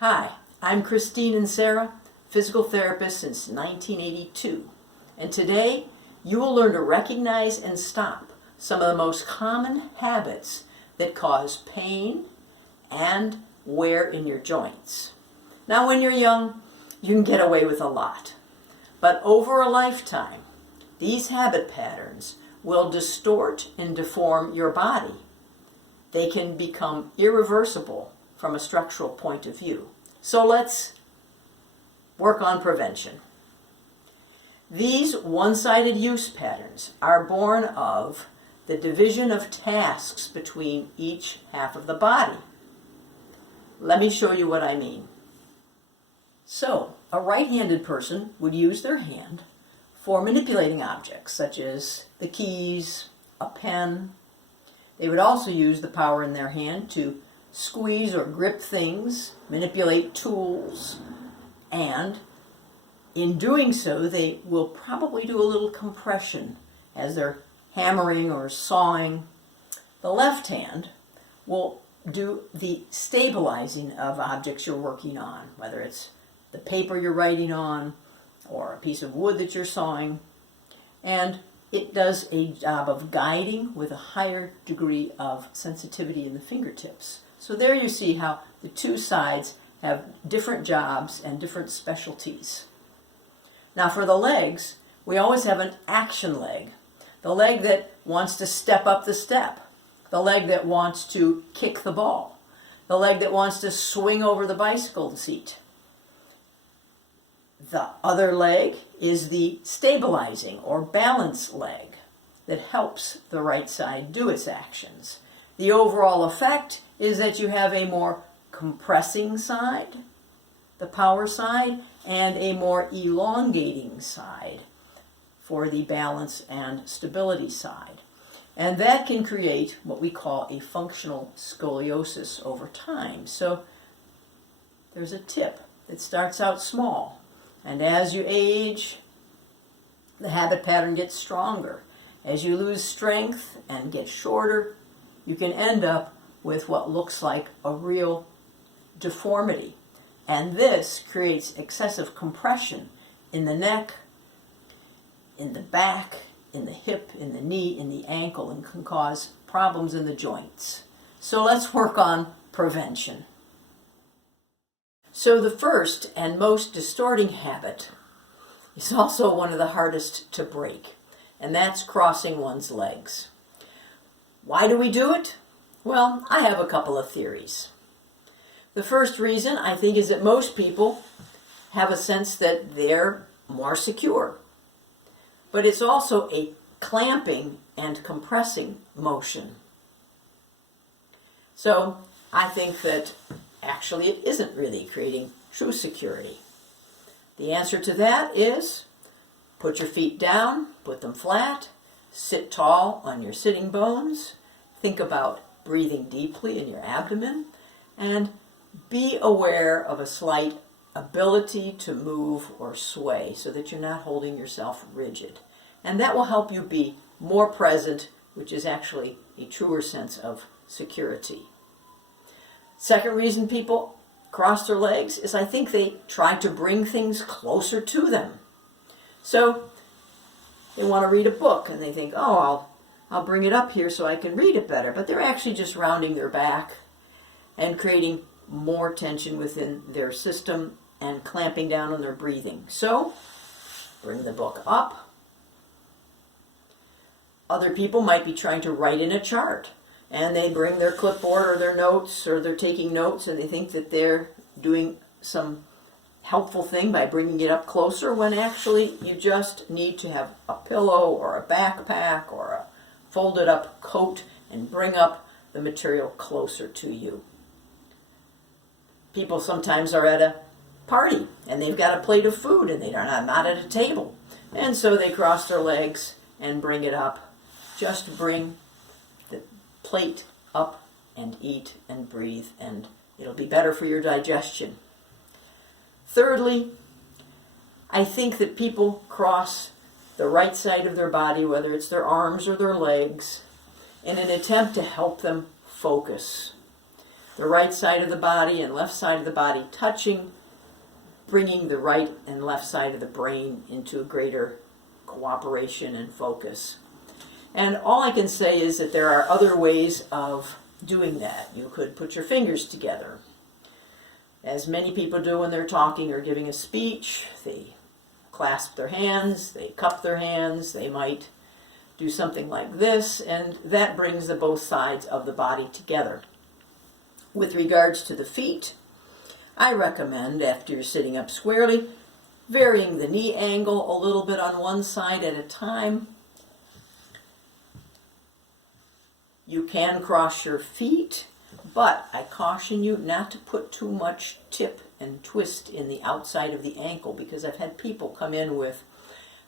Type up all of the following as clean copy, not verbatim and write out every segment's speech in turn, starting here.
Hi, I'm Christine Inserra, physical therapist since 1982, and today you will learn to recognize and stop some of the most common habits that cause pain and wear in your joints. Now, when you're young, you can get away with a lot, but over a lifetime, these habit patterns will distort and deform your body. They can become irreversible from a structural point of view. So let's work on prevention. These one-sided use patterns are born of the division of tasks between each half of the body. Let me show you what I mean. So, a right-handed person would use their hand for manipulating objects, such as the keys, a pen. They would also use the power in their hand to squeeze or grip things, manipulate tools, and in doing so, they will probably do a little compression as they're hammering or sawing. The left hand will do the stabilizing of objects you're working on, whether it's the paper you're writing on or a piece of wood that you're sawing, and it does a job of guiding with a higher degree of sensitivity in the fingertips. So there you see how the two sides have different jobs and different specialties. Now for the legs, we always have an action leg. The leg that wants to step up the step. The leg that wants to kick the ball. The leg that wants to swing over the bicycle seat. The other leg is the stabilizing or balance leg that helps the right side do its actions. The overall effect is that you have a more compressing side, the power side, and a more elongating side for the balance and stability side. And that can create what we call a functional scoliosis over time. So there's a tip that starts out small, and as you age, the habit pattern gets stronger. As you lose strength and get shorter, you can end up with what looks like a real deformity. And this creates excessive compression in the neck, in the back, in the hip, in the knee, in the ankle, and can cause problems in the joints. So let's work on prevention. So the first and most distorting habit is also one of the hardest to break, and that's crossing one's legs. Why do we do it? Well, I have a couple of theories. The first reason, I think, is that most people have a sense that they're more secure. But it's also a clamping and compressing motion. So I think that actually it isn't really creating true security. The answer to that is put your feet down, put them flat, sit tall on your sitting bones, think about breathing deeply in your abdomen, and be aware of a slight ability to move or sway so that you're not holding yourself rigid. And that will help you be more present, which is actually a truer sense of security. Second reason people cross their legs is I think they try to bring things closer to them. So they want to read a book and they think, oh, I'll bring it up here so I can read it better. But they're actually just rounding their back and creating more tension within their system and clamping down on their breathing. So bring the book up. Other people might be trying to write in a chart, and they bring their clipboard or their notes, or they're taking notes, and they think that they're doing some helpful thing by bringing it up closer, when actually you just need to have a pillow or a backpack or a folded up coat and bring up the material closer to you. People sometimes are at a party and they've got a plate of food and they are not at a table, and so they cross their legs and bring it up. Just bring the plate up and eat and breathe, and it'll be better for your digestion. Thirdly, I think that people cross the right side of their body, whether it's their arms or their legs, in an attempt to help them focus. the right side of the body and left side of the body touching, bringing the right and left side of the brain into a greater cooperation and focus. And all I can say is that there are other ways of doing that. You could put your fingers together, as many people do when they're talking or giving a speech. They clasp their hands, they cup their hands, they might do something like this, and that brings the both sides of the body together. With regards to the feet, I recommend, after you're sitting up squarely, varying the knee angle a little bit on one side at a time. You can cross your feet, but I caution you not to put too much tip and twist in the outside of the ankle, because I've had people come in with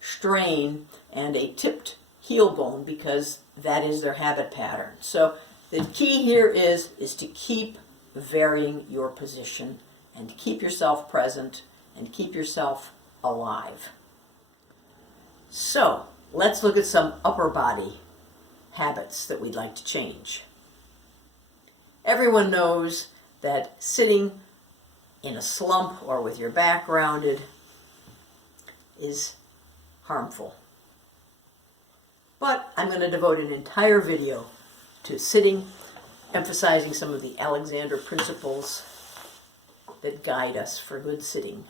strain and a tipped heel bone because that is their habit pattern. So the key here is to keep varying your position and keep yourself present and keep yourself alive. So let's look at some upper body habits that we'd like to change. Everyone knows that sitting in a slump or with your back rounded is harmful. But I'm going to devote an entire video to sitting, emphasizing some of the Alexander principles that guide us for good sitting.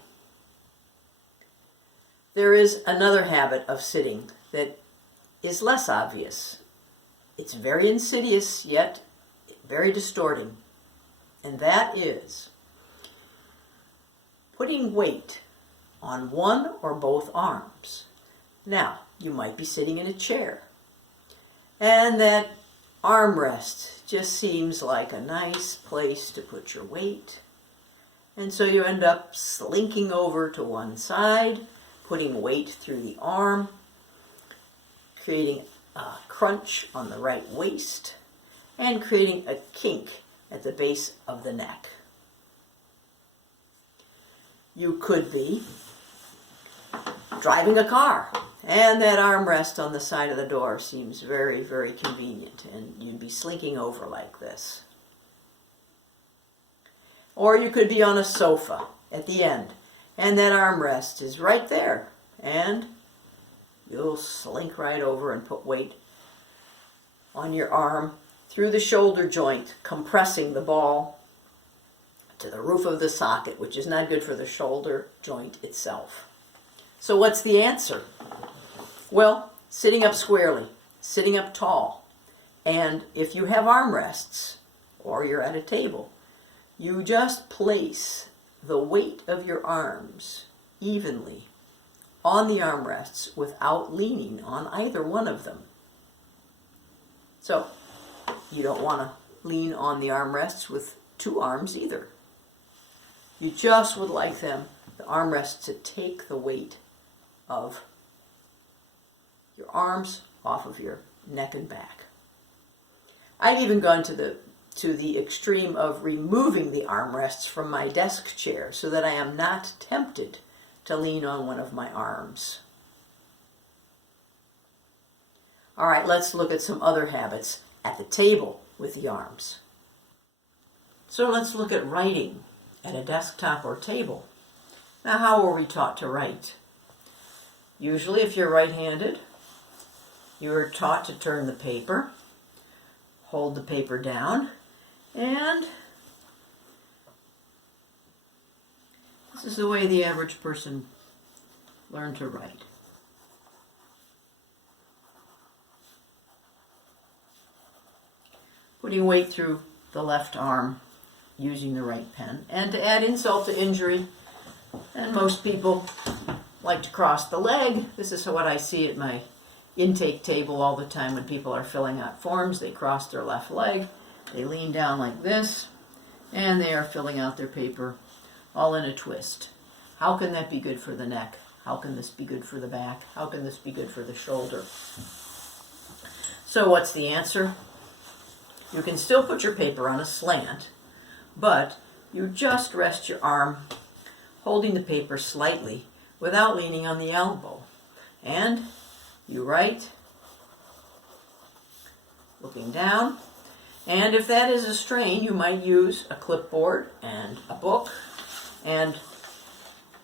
There is another habit of sitting that is less obvious. It's very insidious, yet very distorting. And that is putting weight on one or both arms. Now, you might be sitting in a chair, and that armrest just seems like a nice place to put your weight. And so you end up slinking over to one side, putting weight through the arm, creating a crunch on the right waist, and creating a kink at the base of the neck. You could be driving a car, and that armrest on the side of the door seems very, very convenient, and you'd be slinking over like this. Or you could be on a sofa at the end, and that armrest is right there, and you'll slink right over and put weight on your arm through the shoulder joint, compressing the ball to the roof of the socket, which is not good for the shoulder joint itself. So what's the answer? Well, sitting up squarely, sitting up tall, and if you have armrests or you're at a table, you just place the weight of your arms evenly on the armrests without leaning on either one of them. So you don't want to lean on the armrests with two arms either. You just would like the armrests to take the weight of your arms off of your neck and back. I've even gone to the extreme of removing the armrests from my desk chair so that I am not tempted to lean on one of my arms. All right, let's look at some other habits at the table with the arms. So let's look at writing at a desktop or table. Now, how were we taught to write? Usually, if you're right-handed, you are taught to turn the paper, hold the paper down, and this is the way the average person learned to write. Putting weight through the left arm, using the right pen. And to add insult to injury, and most people like to cross the leg. This is what I see at my intake table all the time when people are filling out forms. They cross their left leg, they lean down like this, and they are filling out their paper all in a twist. How can that be good for the neck? How can this be good for the back? How can this be good for the shoulder? So what's the answer? You can still put your paper on a slant, but you just rest your arm holding the paper slightly without leaning on the elbow. And you write, looking down, And if that is a strain, you might use a clipboard and a book and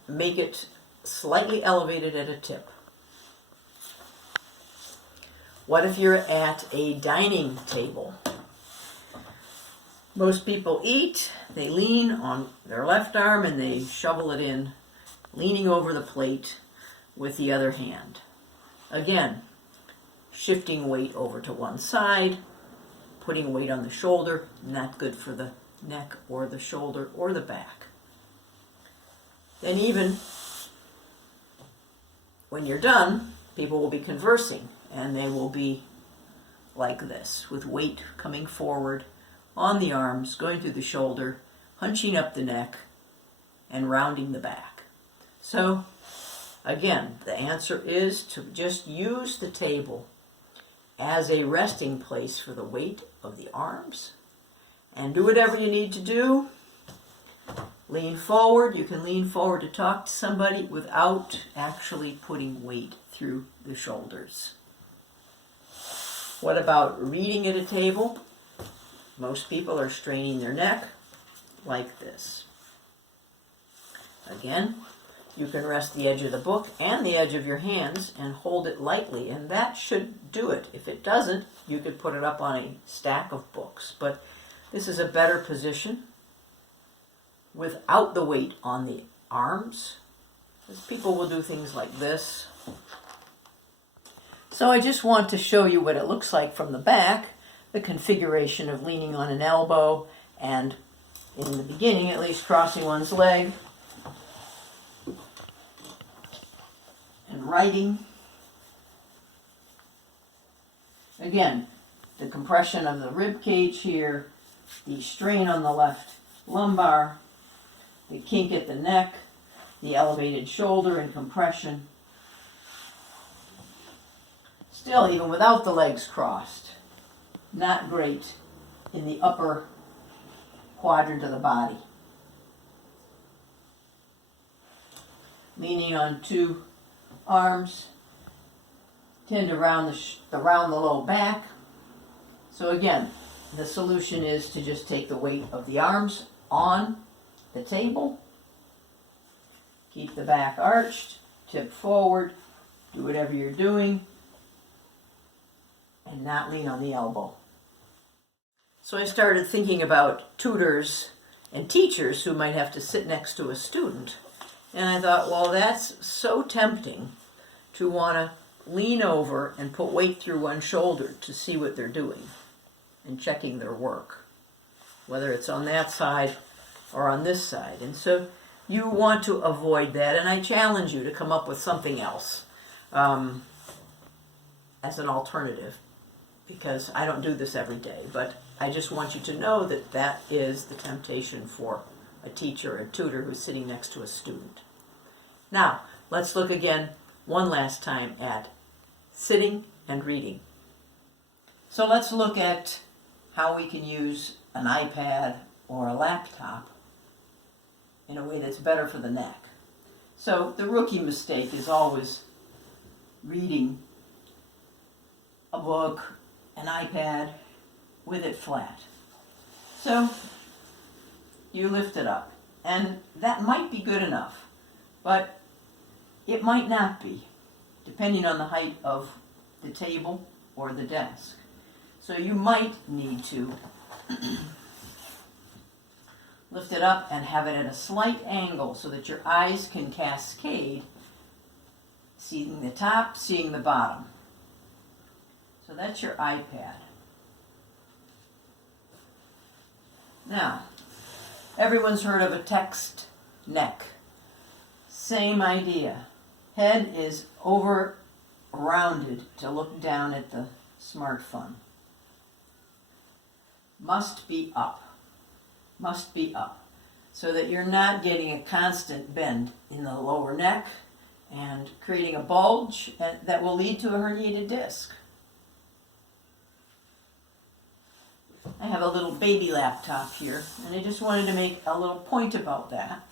make it slightly elevated at a tip. What if you're at a dining table? Most people eat, they lean on their left arm and they shovel it in, leaning over the plate with the other hand. Again, shifting weight over to one side, putting weight on the shoulder, not good for the neck or the shoulder or the back. Then even when you're done, people will be conversing and they will be like this, with weight coming forward on the arms, going through the shoulder, hunching up the neck, and rounding the back. So, again, the answer is to just use the table as a resting place for the weight of the arms, and do whatever you need to do. Lean forward. You can lean forward to talk to somebody without actually putting weight through the shoulders. What about reading at a table? Most people are straining their neck like this. Again, you can rest the edge of the book and the edge of your hands and hold it lightly, and that should do it. If it doesn't, you could put it up on a stack of books, but this is a better position without the weight on the arms, because people will do things like this. So I just want to show you what it looks like from the back, the configuration of leaning on an elbow, and in the beginning at least crossing one's leg, and writing. Again, the compression of the rib cage here, the strain on the left lumbar, the kink at the neck, the elevated shoulder and compression. Still, even without the legs crossed, not great in the upper quadrant of the body. Leaning on two arms, tend to round the low back. So again, the solution is to just take the weight of the arms on the table, keep the back arched, tip forward, do whatever you're doing, and not lean on the elbow. So I started thinking about tutors and teachers who might have to sit next to a student. And I thought, well, that's so tempting to want to lean over and put weight through one shoulder to see what they're doing and checking their work, whether it's on that side or on this side. And so you want to avoid that, and I challenge you to come up with something else as an alternative, because I don't do this every day, but I just want you to know that that is the temptation for a teacher or a tutor who's sitting next to a student. Now, let's look again one last time at sitting and reading. So let's look at how we can use an iPad or a laptop in a way that's better for the neck. So the rookie mistake is always reading a book, an iPad, with it flat. So you lift it up, and that might be good enough, but it might not be, depending on the height of the table or the desk. So you might need to lift it up and have it at a slight angle so that your eyes can cascade, seeing the top, seeing the bottom. So that's your iPad. Now, everyone's heard of a text neck. Same idea. Head is over rounded to look down at the smartphone. Must be up. Must be up. So that you're not getting a constant bend in the lower neck and creating a bulge that will lead to a herniated disc. I have a little baby laptop here, and I just wanted to make a little point about that.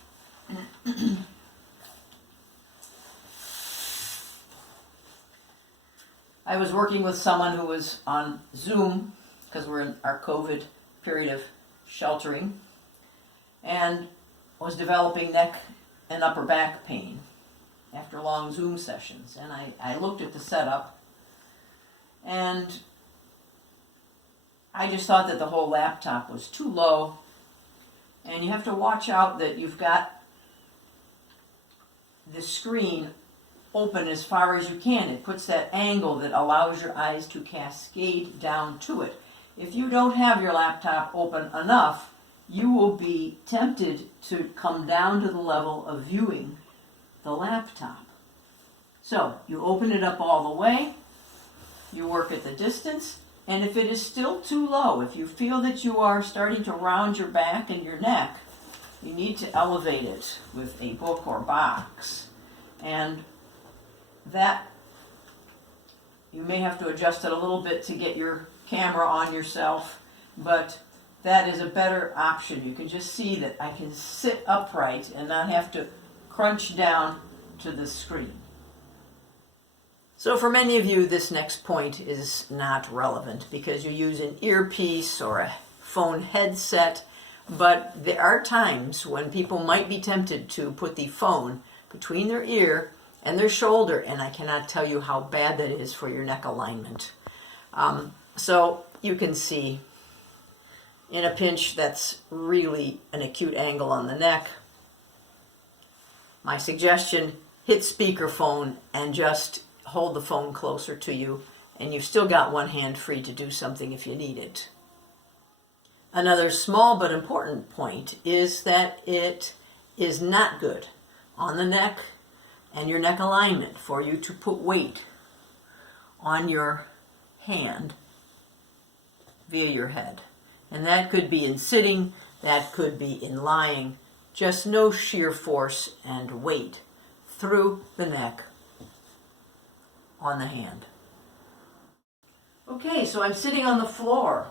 I was working with someone who was on Zoom because we're in our COVID period of sheltering, and was developing neck and upper back pain after long Zoom sessions. And I looked at the setup, and I just thought that the whole laptop was too low, and you have to watch out that you've got the screen open as far as you can. It puts that angle that allows your eyes to cascade down to it. If you don't have your laptop open enough, you will be tempted to come down to the level of viewing the laptop. So you open it up all the way, you work at the distance, and if it is still too low, if you feel that you are starting to round your back and your neck, you need to elevate it with a book or box. And that, you may have to adjust it a little bit to get your camera on yourself, but that is a better option. You can just see that I can sit upright and not have to crunch down to the screen. So for many of you, this next point is not relevant because you use an earpiece or a phone headset, but there are times when people might be tempted to put the phone between their ear and their shoulder, and I cannot tell you how bad that is for your neck alignment. So you can see in a pinch that's really an acute angle on the neck. My suggestion, hit speakerphone and just hold the phone closer to you, and you've still got one hand free to do something if you need it. Another small but important point is that it is not good on the neck and your neck alignment for you to put weight on your hand via your head. And that could be in sitting, that could be in lying, just no sheer force and weight through the neck on the hand. Okay, so I'm sitting on the floor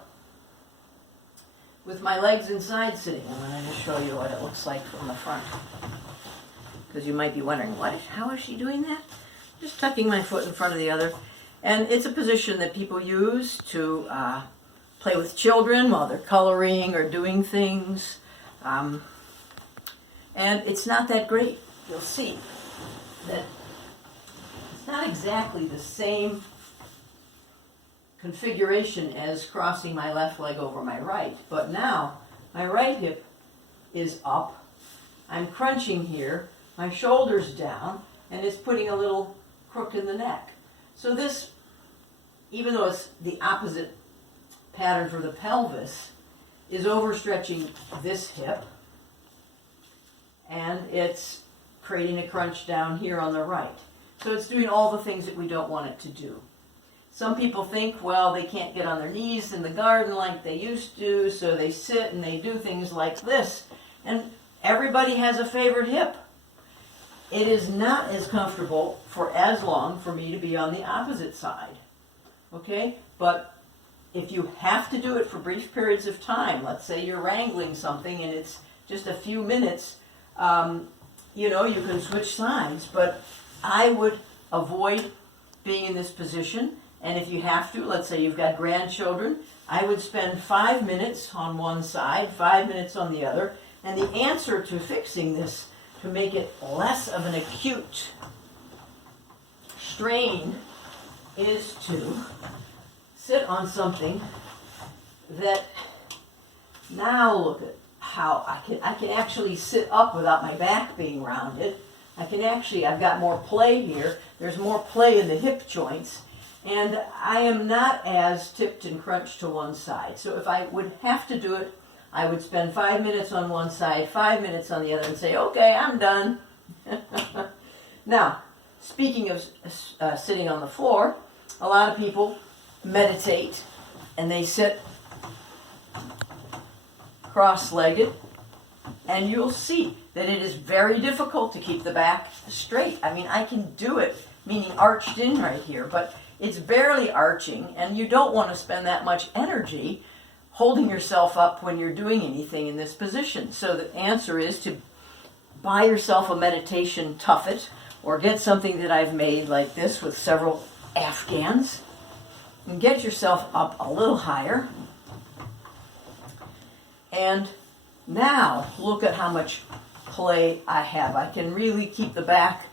with my legs inside sitting. I'm going to just show you what it looks like from the front, because you might be wondering, how is she doing that? Just tucking my foot in front of the other. And it's a position that people use to play with children while they're coloring or doing things. And it's not that great. You'll see that it's not exactly the same configuration as crossing my left leg over my right. But now my right hip is up. I'm crunching here. My shoulder's down, and it's putting a little crook in the neck. So this, even though it's the opposite pattern for the pelvis, is overstretching this hip, and it's creating a crunch down here on the right. So it's doing all the things that we don't want it to do. Some people think, well, they can't get on their knees in the garden like they used to, so they sit and they do things like this. And everybody has a favorite hip. It is not as comfortable for as long for me to be on the opposite side. Okay? But if you have to do it for brief periods of time, let's say you're wrangling something and it's just a few minutes, you can switch sides. But I would avoid being in this position. And if you have to, let's say you've got grandchildren, I would spend 5 minutes on one side, 5 minutes on the other. And the answer to fixing this, to make it less of an acute strain, is to sit on something that, now look at how I can actually sit up without my back being rounded. I've got more play here. There's more play in the hip joints. And I am not as tipped and crunched to one side. So if I would have to do it, I would spend 5 minutes on one side, 5 minutes on the other, and say, okay, I'm done. Now, speaking of sitting on the floor, a lot of people meditate and they sit cross-legged, and you'll see that it is very difficult to keep the back straight. I mean, I can do it, meaning arched in right here, but it's barely arching, and you don't want to spend that much energy holding yourself up when you're doing anything in this position. So the answer is to buy yourself a meditation tuffet, or get something that I've made like this with several Afghans, and get yourself up a little higher, And now look at how much play I have. I can really keep the back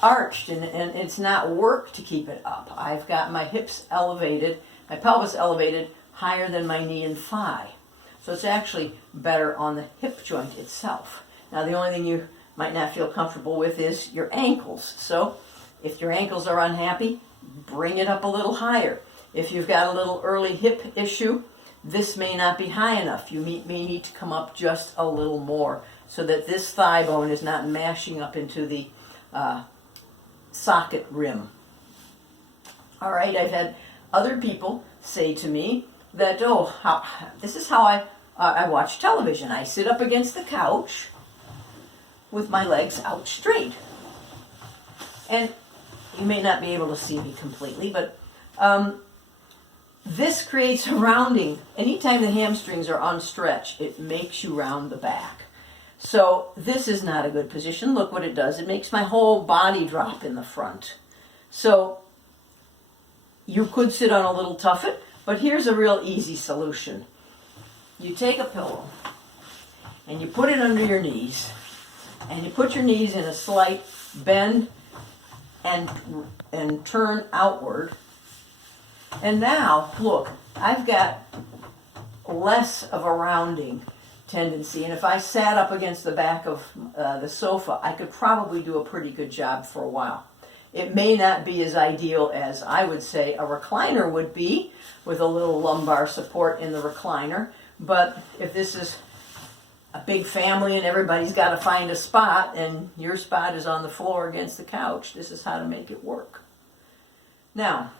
arched, and it's not work to keep it up. I've got my hips elevated, my pelvis elevated higher than my knee and thigh. So it's actually better on the hip joint itself. Now the only thing you might not feel comfortable with is your ankles. So if your ankles are unhappy, bring it up a little higher. If you've got a little early hip issue, this may not be high enough. You may need to come up just a little more so that this thigh bone is not mashing up into the socket rim. All right, I've had other people say to me that, this is how I watch television. I sit up against the couch with my legs out straight. And you may not be able to see me completely, but this creates a rounding. Anytime the hamstrings are unstretched, it makes you round the back. So this is not a good position. Look what it does. It makes my whole body drop in the front. So you could sit on a little tuffet, but here's a real easy solution. You take a pillow and you put it under your knees, and you put your knees in a slight bend and turn outward. And now, look, I've got less of a rounding tendency, and if I sat up against the back of the sofa, I could probably do a pretty good job for a while. It may not be as ideal as I would say a recliner would be, with a little lumbar support in the recliner, but if this is a big family and everybody's got to find a spot, and your spot is on the floor against the couch, this is how to make it work. Now,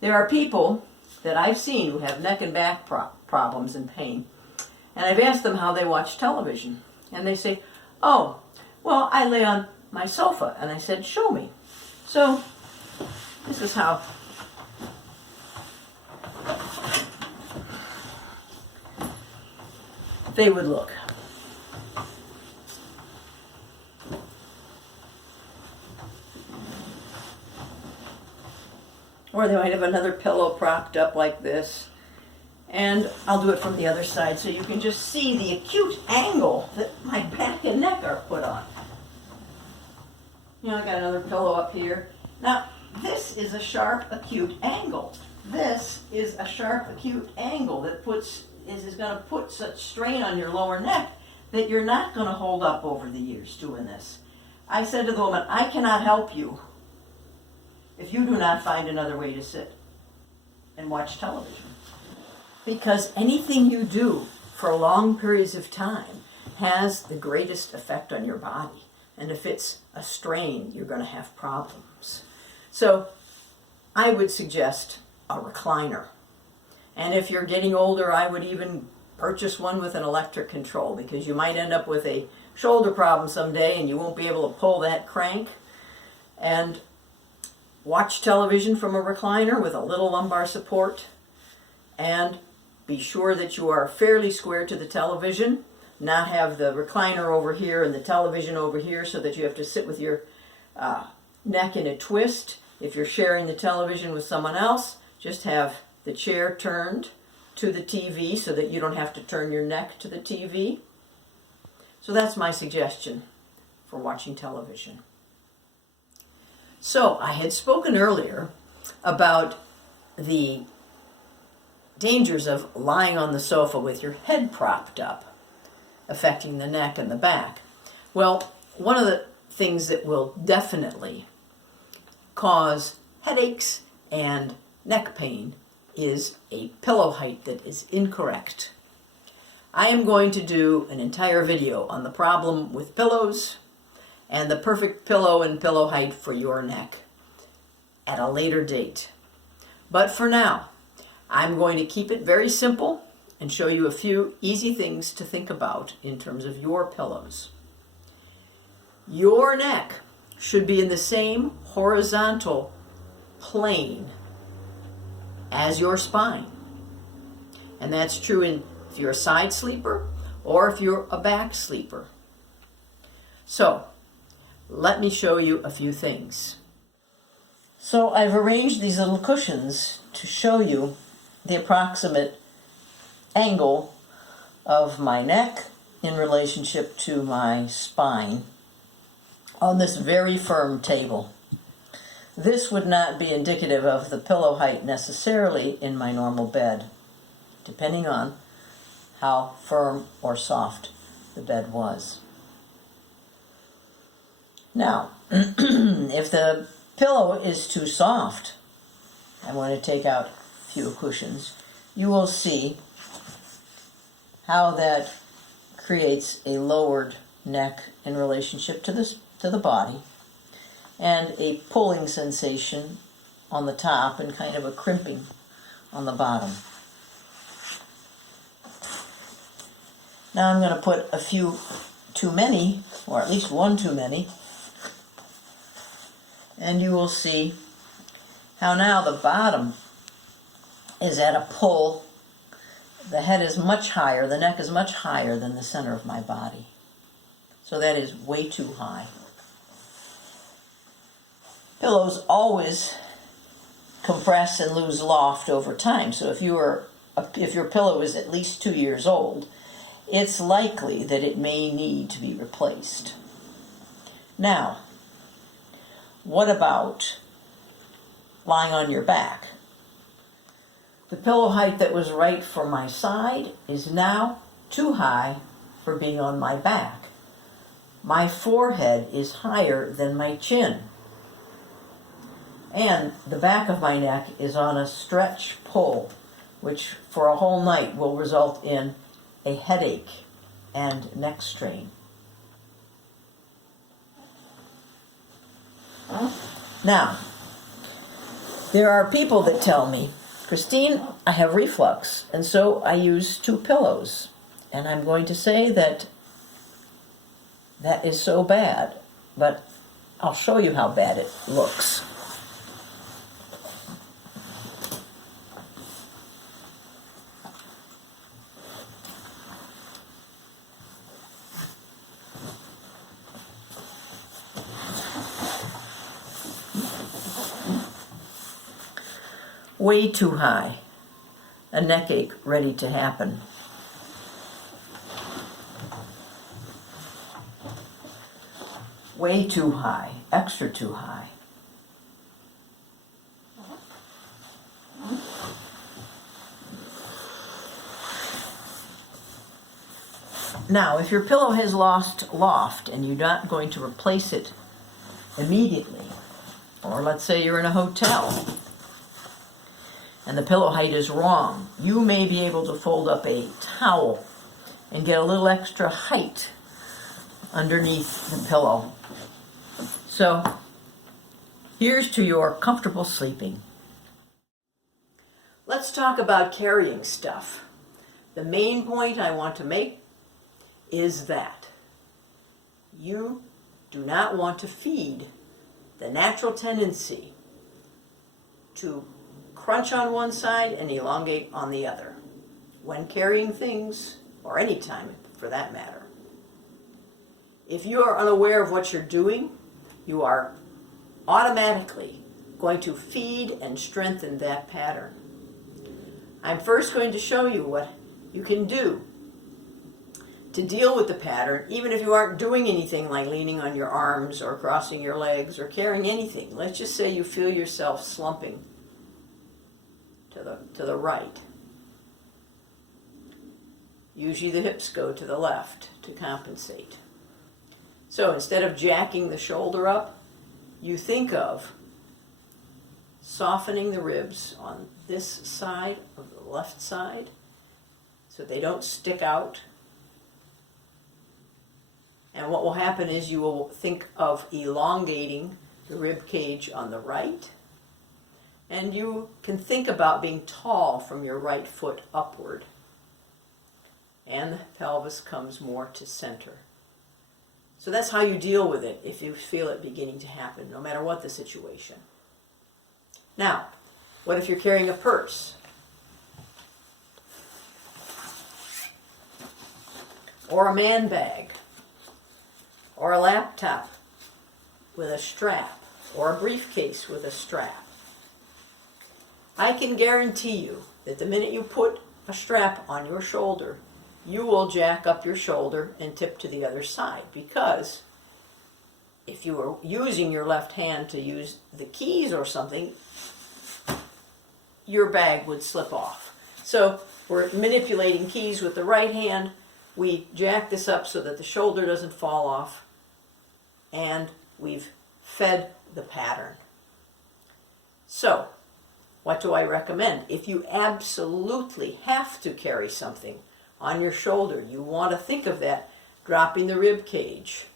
there are people that I've seen who have neck and back problems and pain, and I've asked them how they watch television, and they say, oh, well, I lay on my sofa. And I said, show me. So this is how they would look. Or they might have another pillow propped up like this. And I'll do it from the other side so you can just see the acute angle that my back and neck are put on. I got another pillow up here. Now, this is a sharp, acute angle. This is a sharp, acute angle that is going to put such strain on your lower neck that you're not going to hold up over the years doing this. I said to the woman, I cannot help you if you do not find another way to sit and watch television. Because anything you do for long periods of time has the greatest effect on your body. And if it's a strain, you're going to have problems. So I would suggest a recliner. And if you're getting older, I would even purchase one with an electric control, because you might end up with a shoulder problem someday and you won't be able to pull that crank. And watch television from a recliner with a little lumbar support. And be sure that you are fairly square to the television, not have the recliner over here and the television over here so that you have to sit with your neck in a twist. If you're sharing the television with someone else, just have the chair turned to the TV so that you don't have to turn your neck to the TV. So that's my suggestion for watching television. So I had spoken earlier about the dangers of lying on the sofa with your head propped up, affecting the neck and the back. Well, one of the things that will definitely cause headaches and neck pain is a pillow height that is incorrect. I am going to do an entire video on the problem with pillows and the perfect pillow and pillow height for your neck at a later date. But for now, I'm going to keep it very simple and show you a few easy things to think about in terms of your pillows. Your neck should be in the same horizontal plane as your spine. And that's true if you're a side sleeper or if you're a back sleeper. So, let me show you a few things. So I've arranged these little cushions to show you the approximate angle of my neck in relationship to my spine on this very firm table. This would not be indicative of the pillow height necessarily in my normal bed, depending on how firm or soft the bed was. Now, if the pillow is too soft, I'm going to take out a few cushions. You will see how that creates a lowered neck in relationship to the body, and a pulling sensation on the top and kind of a crimping on the bottom. Now I'm going to put a few too many, or at least one too many, and you will see how now the bottom is at a pull. The head is much higher, the neck is much higher than the center of my body. So that is way too high. Pillows always compress and lose loft over time. So if your pillow is at least 2 years old, it's likely that it may need to be replaced. Now, what about lying on your back? The pillow height that was right for my side is now too high for being on my back. My forehead is higher than my chin. And the back of my neck is on a stretch pull, which for a whole night will result in a headache and neck strain. Now, there are people that tell me, Christine, I have reflux, and so I use 2 pillows. And I'm going to say that is so bad, but I'll show you how bad it looks. Way too high, a neck ache ready to happen. Way too high, extra too high. Now, if your pillow has lost loft and you're not going to replace it immediately, or let's say you're in a hotel and the pillow height is wrong, you may be able to fold up a towel and get a little extra height underneath the pillow. So, here's to your comfortable sleeping. Let's talk about carrying stuff. The main point I want to make is that you do not want to feed the natural tendency to crunch on one side and elongate on the other when carrying things, or any time for that matter. If you are unaware of what you're doing, you are automatically going to feed and strengthen that pattern. I'm first going to show you what you can do to deal with the pattern, even if you aren't doing anything like leaning on your arms or crossing your legs or carrying anything. Let's just say you feel yourself slumping to the right. Usually the hips go to the left to compensate. So instead of jacking the shoulder up, you think of softening the ribs on this side of the left side so they don't stick out. And what will happen is you will think of elongating the rib cage on the right, and you can think about being tall from your right foot upward, and the pelvis comes more to center. So that's how you deal with it if you feel it beginning to happen, no matter what the situation. Now, what if you're carrying a purse? Or a man bag? Or a laptop with a strap? Or a briefcase with a strap? I can guarantee you that the minute you put a strap on your shoulder, you will jack up your shoulder and tip to the other side, because if you were using your left hand to use the keys or something, your bag would slip off. So we're manipulating keys with the right hand. We jack this up so that the shoulder doesn't fall off, and we've fed the pattern. So, what do I recommend? If you absolutely have to carry something on your shoulder, you want to think of that, dropping the rib cage,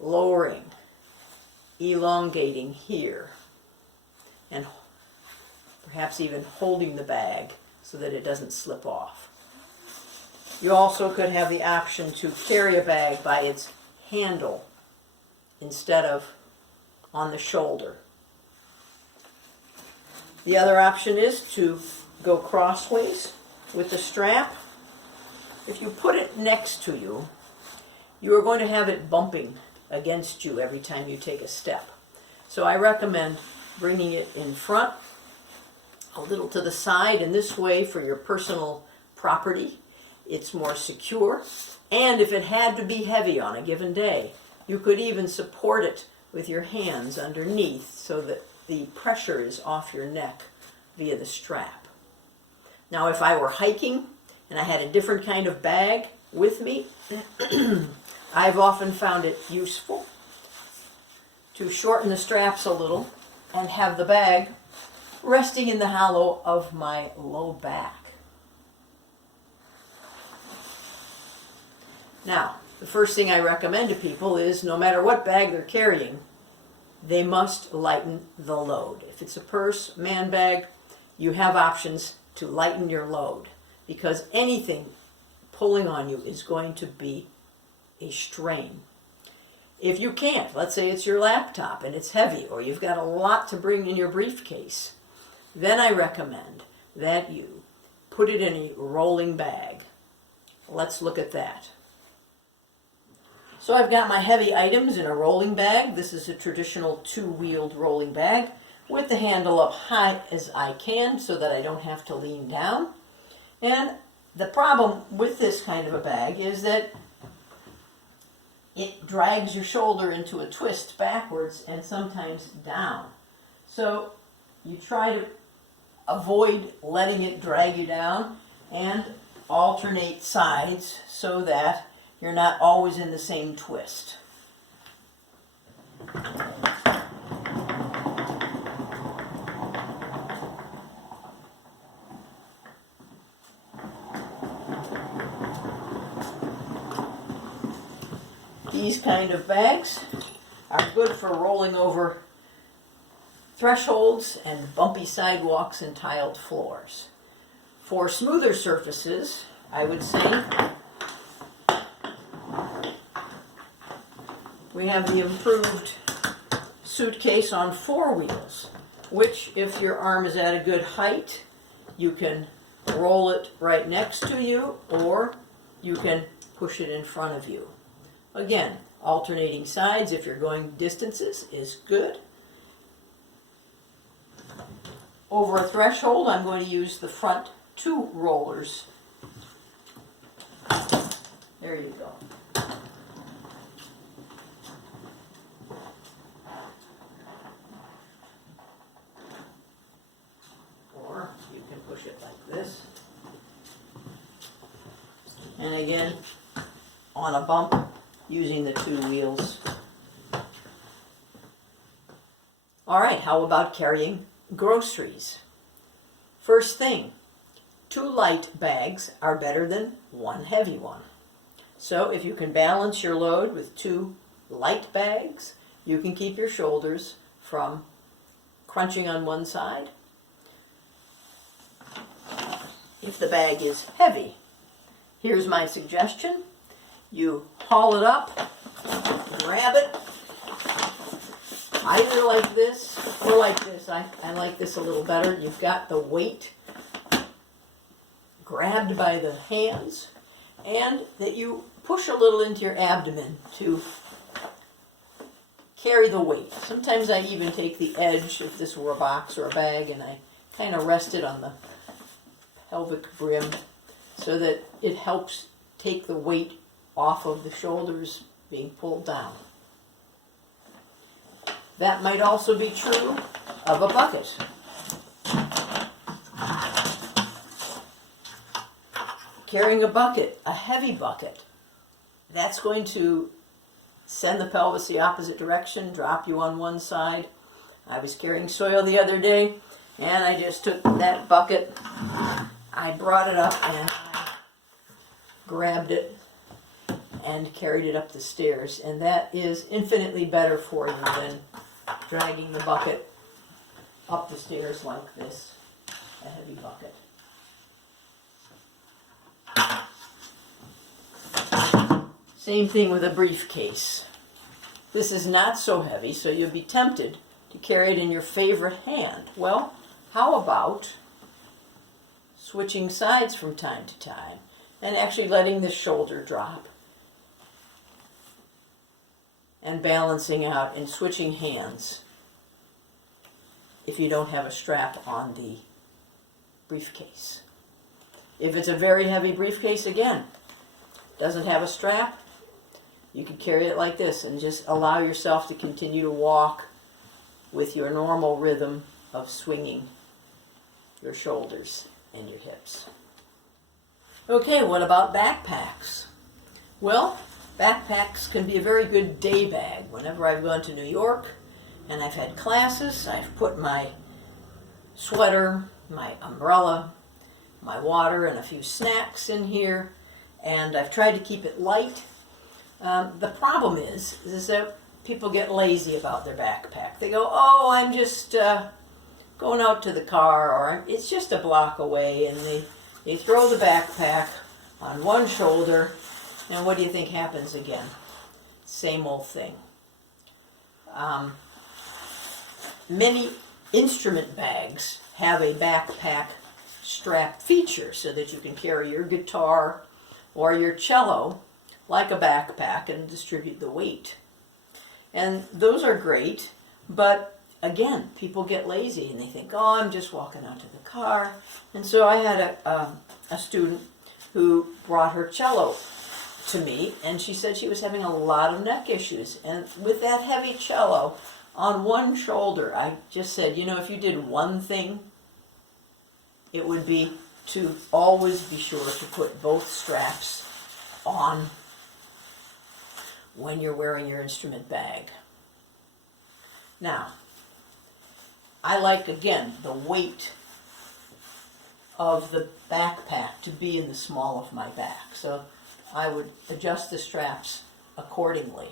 lowering, elongating here, and perhaps even holding the bag so that it doesn't slip off. You also could have the option to carry a bag by its handle instead of on the shoulder. The other option is to go crossways with the strap. If you put it next to you, you are going to have it bumping against you every time you take a step. So I recommend bringing it in front, a little to the side, and this way for your personal property, it's more secure. And if it had to be heavy on a given day, you could even support it with your hands underneath so that the pressure is off your neck via the strap. Now, if I were hiking and I had a different kind of bag with me, I've often found it useful to shorten the straps a little and have the bag resting in the hollow of my low back. Now, the first thing I recommend to people is no matter what bag they're carrying, they must lighten the load. If it's a purse, man bag, you have options to lighten your load, because anything pulling on you is going to be a strain. If you can't, let's say it's your laptop and it's heavy, or you've got a lot to bring in your briefcase, then I recommend that you put it in a rolling bag. Let's look at that. So I've got my heavy items in a rolling bag. This is a traditional two-wheeled rolling bag with the handle up high as I can so that I don't have to lean down. And the problem with this kind of a bag is that it drags your shoulder into a twist backwards and sometimes down. So you try to avoid letting it drag you down and alternate sides so that you're not always in the same twist. These kind of bags are good for rolling over thresholds and bumpy sidewalks and tiled floors. For smoother surfaces, I would say we have the improved suitcase on 4 wheels, which, if your arm is at a good height, you can roll it right next to you, or you can push it in front of you. Again, alternating sides if you're going distances is good. Over a threshold, I'm going to use the front 2 rollers. There you go. Or you can push it like this. And again, on a bump, using the 2 wheels. All right, how about carrying groceries? First thing, 2 light bags are better than 1 heavy one. So if you can balance your load with 2 light bags, you can keep your shoulders from crunching on one side. If the bag is heavy, here's my suggestion. You haul it up, grab it, either like this or like this. I like this a little better. You've got the weight grabbed by the hands, and that you push a little into your abdomen to carry the weight. Sometimes I even take the edge, if this were a box or a bag, and I kind of rest it on the pelvic brim so that it helps take the weight off of the shoulders being pulled down. That might also be true of a bucket. Carrying a bucket, a heavy bucket, that's going to send the pelvis the opposite direction, drop you on one side. I was carrying soil the other day, and I just took that bucket, I brought it up and I grabbed it and carried it up the stairs. And that is infinitely better for you than dragging the bucket up the stairs like this, a heavy bucket. Same thing with a briefcase. This is not so heavy, so you'll be tempted to carry it in your favorite hand. Well, how about switching sides from time to time and actually letting the shoulder drop and balancing out and switching hands if you don't have a strap on the briefcase. If it's a very heavy briefcase, again, doesn't have a strap, you could carry it like this and just allow yourself to continue to walk with your normal rhythm of swinging your shoulders and your hips. Okay, what about backpacks? Well, backpacks can be a very good day bag. Whenever I've gone to New York and I've had classes, I've put my sweater, my umbrella, my water, and a few snacks in here, and I've tried to keep it light. The problem is that people get lazy about their backpack. They go, oh, I'm just going out to the car, or it's just a block away, and they throw the backpack on one shoulder, and what do you think happens again? Same old thing. Many instrument bags have a backpack strap feature so that you can carry your guitar or your cello like a backpack and distribute the weight. And those are great, but again, people get lazy and they think, oh, I'm just walking out to the car. And so I had a student who brought her cello to me, and she said she was having a lot of neck issues. And with that heavy cello on one shoulder, I just said, you know, if you did one thing, it would be to always be sure to put both straps on when you're wearing your instrument bag. Now, I like, again, the weight of the backpack to be in the small of my back. So I would adjust the straps accordingly.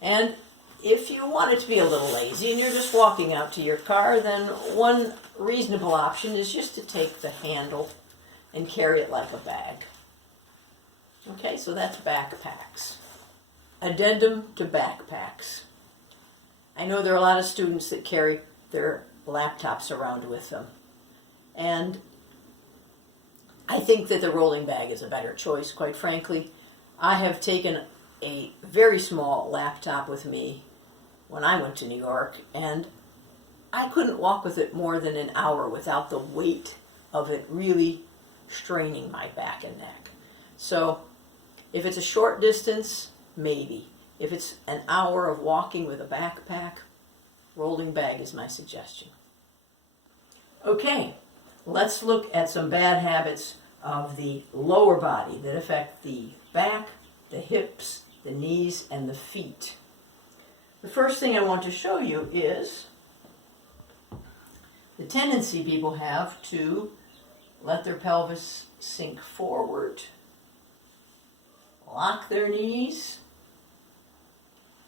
And if you want it to be a little lazy and you're just walking out to your car, then one reasonable option is just to take the handle and carry it like a bag. Okay, so that's backpacks. Addendum to backpacks. I know there are a lot of students that carry their laptops around with them. And I think that the rolling bag is a better choice, quite frankly. I have taken a very small laptop with me when I went to New York, and I couldn't walk with it more than an hour without the weight of it really straining my back and neck. So if it's a short distance, maybe. If it's an hour of walking with a backpack, rolling bag is my suggestion. Okay, let's look at some bad habits of the lower body that affect the back, the hips, the knees, and the feet. The first thing I want to show you is the tendency people have to let their pelvis sink forward, lock their knees,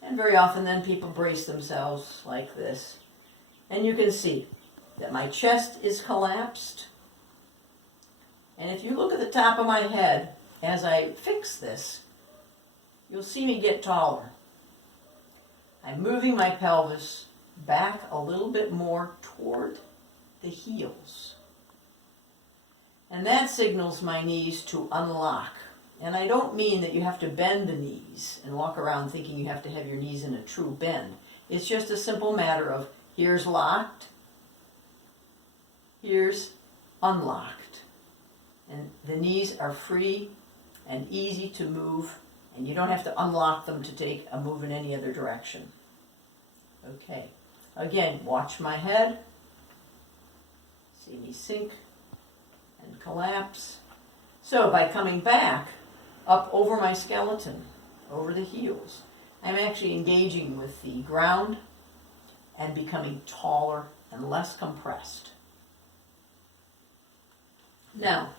and very often then people brace themselves like this. And you can see that my chest is collapsed. And if you look at the top of my head as I fix this, you'll see me get taller. I'm moving my pelvis back a little bit more toward the heels. And that signals my knees to unlock. And I don't mean that you have to bend the knees and walk around thinking you have to have your knees in a true bend. It's just a simple matter of here's locked, here's unlocked. And the knees are free and easy to move, and you don't have to unlock them to take a move in any other direction. Okay, again, watch my head. See me sink and collapse. So by coming back up over my skeleton, over the heels, I'm actually engaging with the ground and becoming taller and less compressed. Now,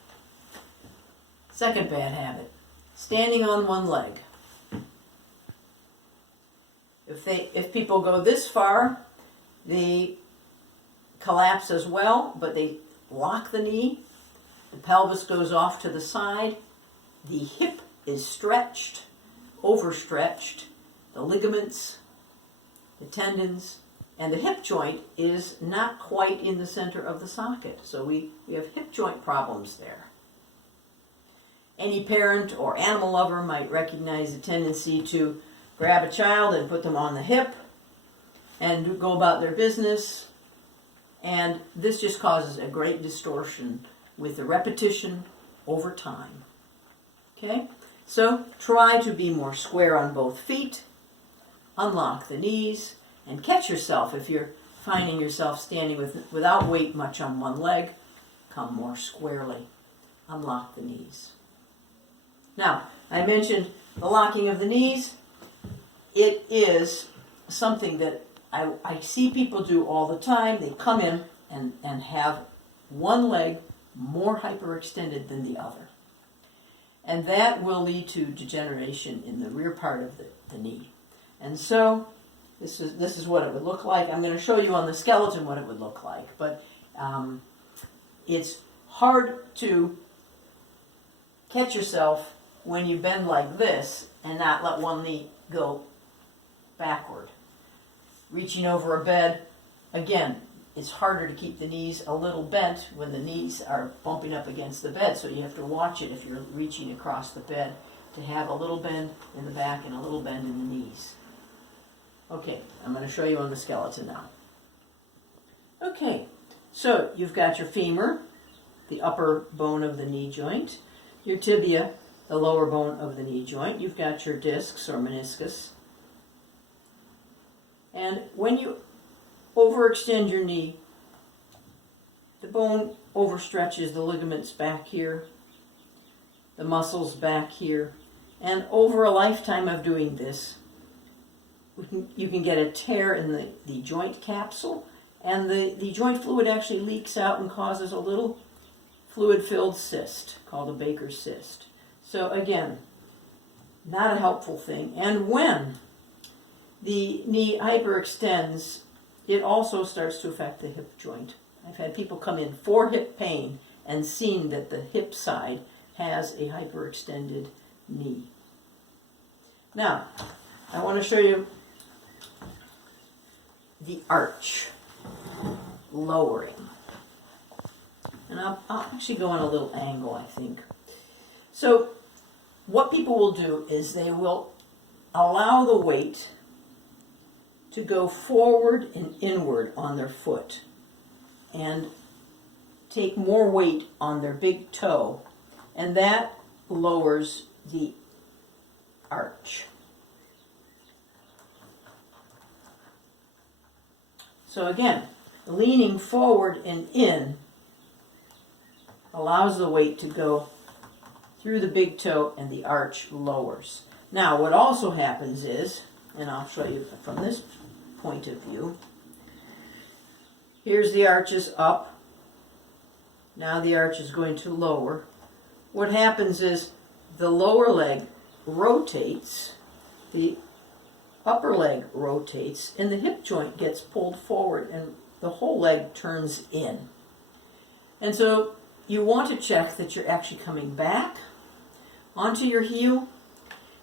second bad habit, standing on one leg. If people go this far, they collapse as well, but they lock the knee, the pelvis goes off to the side, the hip is stretched, overstretched, the ligaments, the tendons, and the hip joint is not quite in the center of the socket. So we have hip joint problems there. Any parent or animal lover might recognize the tendency to grab a child and put them on the hip and go about their business. And this just causes a great distortion with the repetition over time. Okay? So try to be more square on both feet, unlock the knees, and catch yourself if you're finding yourself standing without weight much on one leg. Come more squarely. Unlock the knees. Now, I mentioned the locking of the knees. It is something that I see people do all the time. They come in and have one leg more hyperextended than the other. And that will lead to degeneration in the rear part of the knee. And so this is what it would look like. I'm going to show you on the skeleton what it would look like. But it's hard to catch yourself when you bend like this and not let one knee go backward. Reaching over a bed, again, it's harder to keep the knees a little bent when the knees are bumping up against the bed, so you have to watch it if you're reaching across the bed to have a little bend in the back and a little bend in the knees. Okay, I'm going to show you on the skeleton now. Okay, so you've got your femur, the upper bone of the knee joint, your tibia, the lower bone of the knee joint. You've got your discs or meniscus. And when you overextend your knee, the bone overstretches the ligaments back here, the muscles back here, and over a lifetime of doing this, you can get a tear in the joint capsule, and the joint fluid actually leaks out and causes a little fluid-filled cyst called a Baker's cyst. So again, not a helpful thing. And when the knee hyperextends, it also starts to affect the hip joint. I've had people come in for hip pain and seen that the hip side has a hyperextended knee. Now, I want to show you the arch lowering. And I'll actually go on a little angle, I think. So what people will do is they will allow the weight to go forward and inward on their foot and take more weight on their big toe, and that lowers the arch. So again, leaning forward and in allows the weight to go through the big toe and the arch lowers. Now what also happens is, and I'll show you from this point of view, here's the arches up. Now the arch is going to lower. What happens is the lower leg rotates, the upper leg rotates, and the hip joint gets pulled forward and the whole leg turns in. And so you want to check that you're actually coming back onto your heel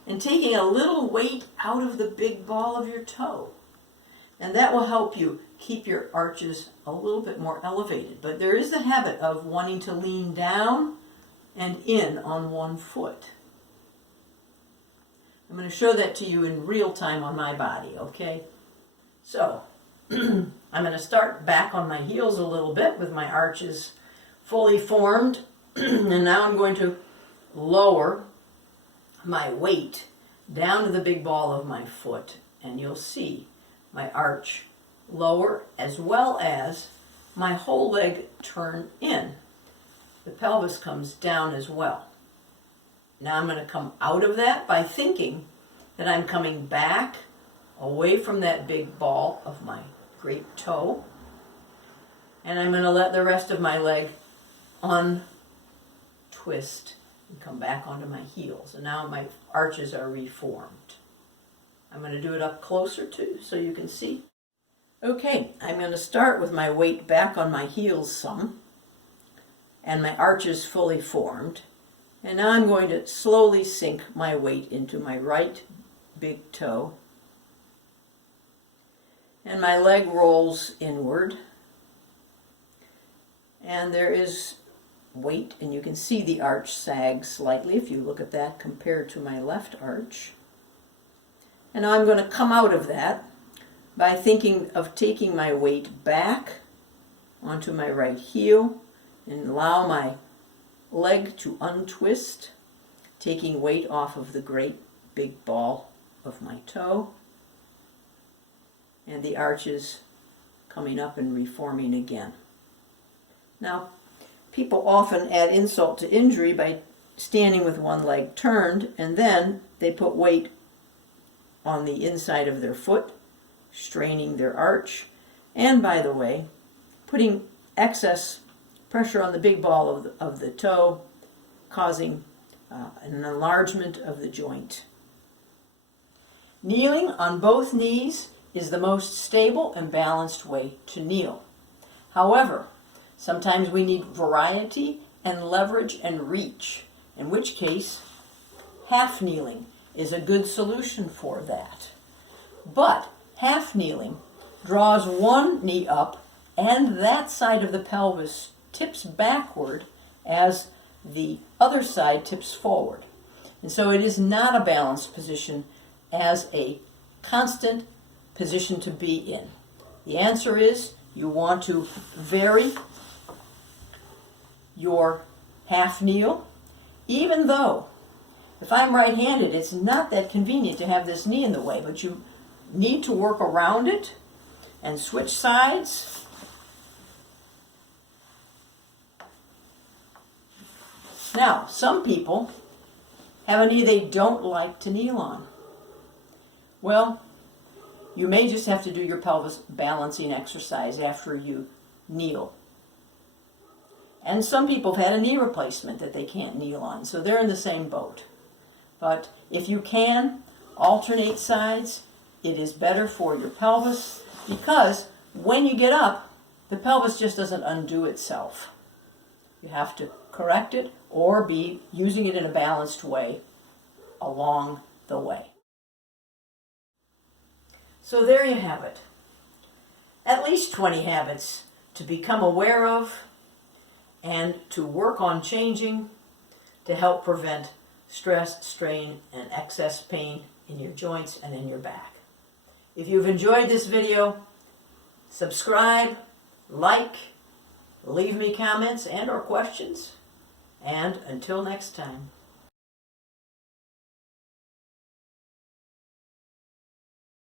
and taking a little weight out of the big ball of your toe. And that will help you keep your arches a little bit more elevated. But there is the habit of wanting to lean down and in on one foot. I'm going to show that to you in real time on my body, okay? So, I'm going to start back on my heels a little bit with my arches fully formed. And now I'm going to lower my weight down to the big ball of my foot, and you'll see my arch lower as well as my whole leg turn in. The pelvis comes down as well. Now I'm going to come out of that by thinking that I'm coming back away from that big ball of my great toe, and I'm going to let the rest of my leg untwist and come back onto my heels. And now my arches are reformed. I'm going to do it up closer too so you can see. Okay, I'm going to start with my weight back on my heels some, and my arches fully formed. And now I'm going to slowly sink my weight into my right big toe. And my leg rolls inward. And there is weight, and you can see the arch sag slightly if you look at that compared to my left arch. And now I'm going to come out of that by thinking of taking my weight back onto my right heel and allow my leg to untwist, taking weight off of the great big ball of my toe, and the arches coming up and reforming again. Now, people often add insult to injury by standing with one leg turned, and then they put weight on the inside of their foot, straining their arch, and by the way, putting excess pressure on the big ball of the toe, causing an enlargement of the joint. Kneeling on both knees is the most stable and balanced way to kneel. However, sometimes we need variety and leverage and reach, in which case half kneeling is a good solution for that. But half kneeling draws one knee up and that side of the pelvis tips backward as the other side tips forward. And so it is not a balanced position as a constant position to be in. The answer is you want to vary your half kneel, even though if I'm right-handed, it's not that convenient to have this knee in the way, but you need to work around it and switch sides. Now, some people have a knee they don't like to kneel on. Well, you may just have to do your pelvis balancing exercise after you kneel. And some people have had a knee replacement that they can't kneel on, so they're in the same boat. But if you can alternate sides, it is better for your pelvis because when you get up, the pelvis just doesn't undo itself. You have to correct it or be using it in a balanced way along the way. So there you have it. At least 20 habits to become aware of and to work on changing to help prevent stress, strain, and excess pain in your joints and in your back. If you've enjoyed this video, subscribe, like, leave me comments and or questions, and until next time.